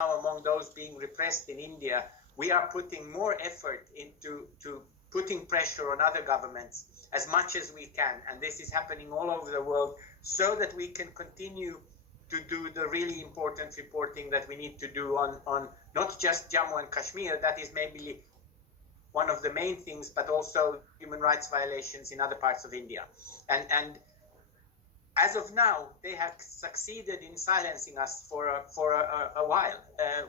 among those being repressed in India, we are putting more effort into putting pressure on other governments as much as we can. And this is happening all over the world so that we can continue to do the really important reporting that we need to do on not just Jammu and Kashmir, that is maybe one of the main things, but also human rights violations in other parts of India. And as of now, they have succeeded in silencing us for a while.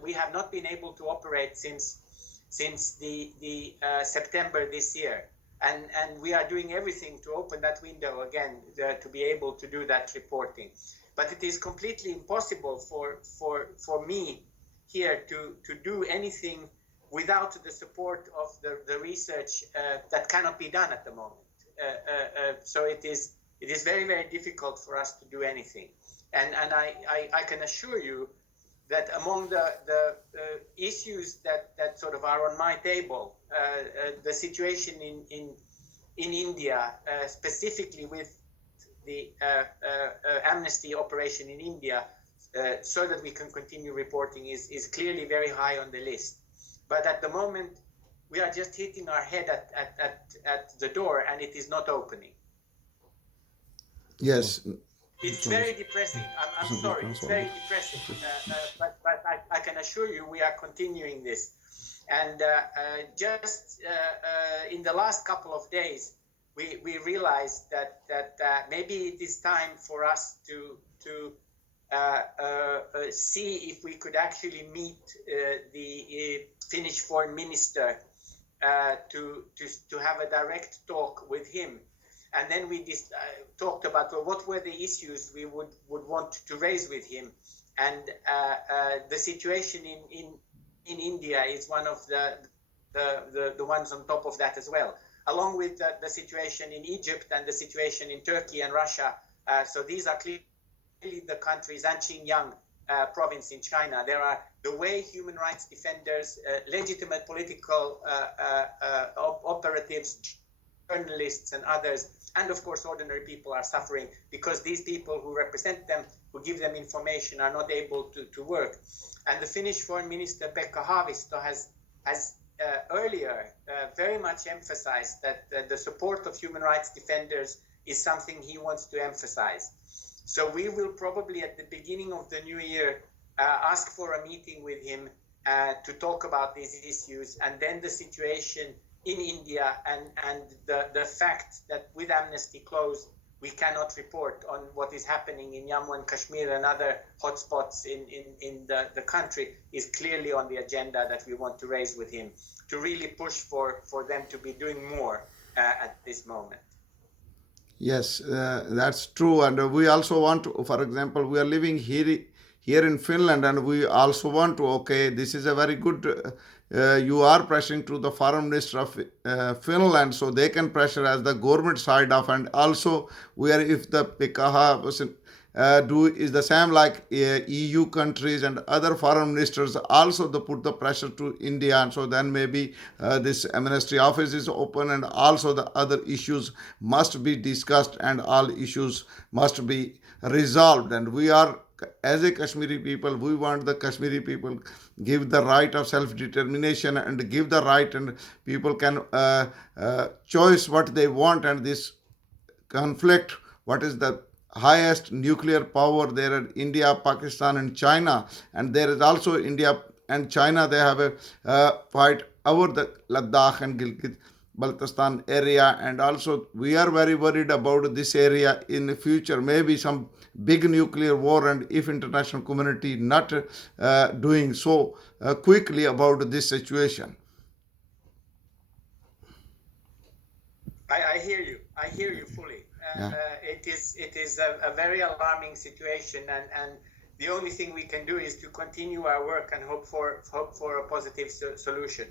We have not been able to operate since the September this year. And we are doing everything to open that window again to be able to do that reporting. But it is completely impossible for me here to do anything without the support of the research that cannot be done at the moment. So it is very, very difficult for us to do anything. And I can assure you that among the issues that sort of are on my table, the situation in India, specifically with the Amnesty operation in India, so that we can continue reporting is clearly very high on the list. But at the moment, we are just hitting our head at the door, and it is not opening. Yes. It's very depressing. I'm sorry. It's very depressing. But I can assure you we are continuing this. And just in the last couple of days, we realized that maybe it is time for us to see if we could actually meet the Finnish foreign minister to have a direct talk with him. And then we talked about what were the issues we would want to raise with him. And the situation in India is one of the ones on top of that as well, along with the situation in Egypt and the situation in Turkey and Russia. So these are clearly the countries, and Xinjiang province in China. There are the way human rights defenders, legitimate political operatives, journalists and others, and of course ordinary people are suffering because these people who represent them, who give them information, are not able to work. And the Finnish Foreign Minister Pekka Haavisto has earlier very much emphasized that the support of human rights defenders is something he wants to emphasize. So we will probably at the beginning of the new year ask for a meeting with him to talk about these issues, and then the situation in India and the fact that with Amnesty closed, we cannot report on what is happening in Jammu and Kashmir and other hotspots in the country is clearly on the agenda that we want to raise with him, to really push for them to be doing more at this moment. Yes, that's true. And we also want to, for example, we are living here in Finland, and we also want to, okay, this is a very good, you are pressuring to the foreign minister of Finland, so they can pressure as the government side of, and also we are, if the PKH do is the same like EU countries and other foreign ministers also they put the pressure to India, and so then maybe this Amnesty office is open, and also the other issues must be discussed and all issues must be resolved. And we are, as a Kashmiri people, we want the Kashmiri people give the right of self-determination and give the right, and people can choose what they want. And this conflict, what is the highest nuclear power there are India, Pakistan and China, and there is also India and China, they have a fight over the Ladakh and Gilgit Baltistan area, and also we are very worried about this area in the future, maybe some big nuclear war, and if international community not doing so quickly about this situation. I hear you fully. It is a very alarming situation, and the only thing we can do is to continue our work and hope for a positive solution.